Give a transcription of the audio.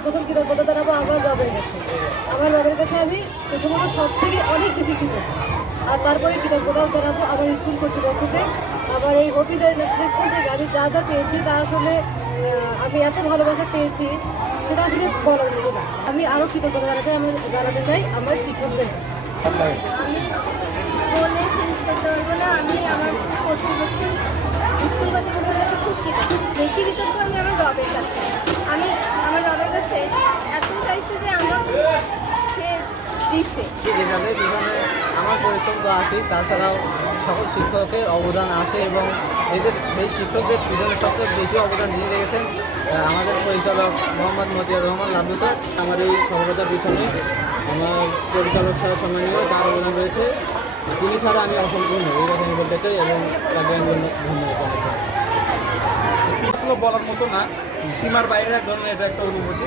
সর্বপ্রথম কৃতজ্ঞতা জানাবো আমার বাবার কাছে। আমার বাবার কাছে আমি প্রথমত সব থেকে অনেক বেশি কৃতজ্ঞ। আর তারপরে কৃতজ্ঞতাও জানাবো আমার স্কুল কর্তৃপক্ষকে। আমার এই হবিদের ন্যাশনাল স্কুল থেকে আমি যা যা পেয়েছি তা আসলে আমি এত ভালোবাসা পেয়েছি সেটা আসলে বলার মতো না। আমি আরও কৃতজ্ঞতা জানাতে চাই আমার শিক্ষকদের কাছে। আমি বলে শেষ করতে পারবো না। আমি আমার কর্তৃপক্ষ স্কুল কর্তৃপক্ষের কাছে খুব কৃতজ্ঞ। বেশি কৃতজ্ঞ আমি আমার রবের কাছে। আমি আমার রবের কাছে এত চাইছি যে আমার সে দিচ্ছে। যেখানে আমার পরিশ্রম তো আছে, তাছাড়াও সকল শিক্ষকের অবদান আছে এবং এদের এই শিক্ষকদের পিছনে সবচেয়ে বেশি অবদান দিয়ে রেখেছেন আমাদের পরিচালক মোহাম্মদ মতিয়ার রহমান লাভলু স্যার। আমার এই সফলতার পিছনে আমার পরিচালক স্যার সম্মানীয় তার অবদান রয়েছে। তিনি ছাড়া আমি অসম্পূর্ণ, এই কথা আমি বলতে চাই এবং তাকে আমি ধন্যবাদ জানাই। বলার মতো না, সীমার বাইরে এক ধরনের এটা একটা অনুভূতি।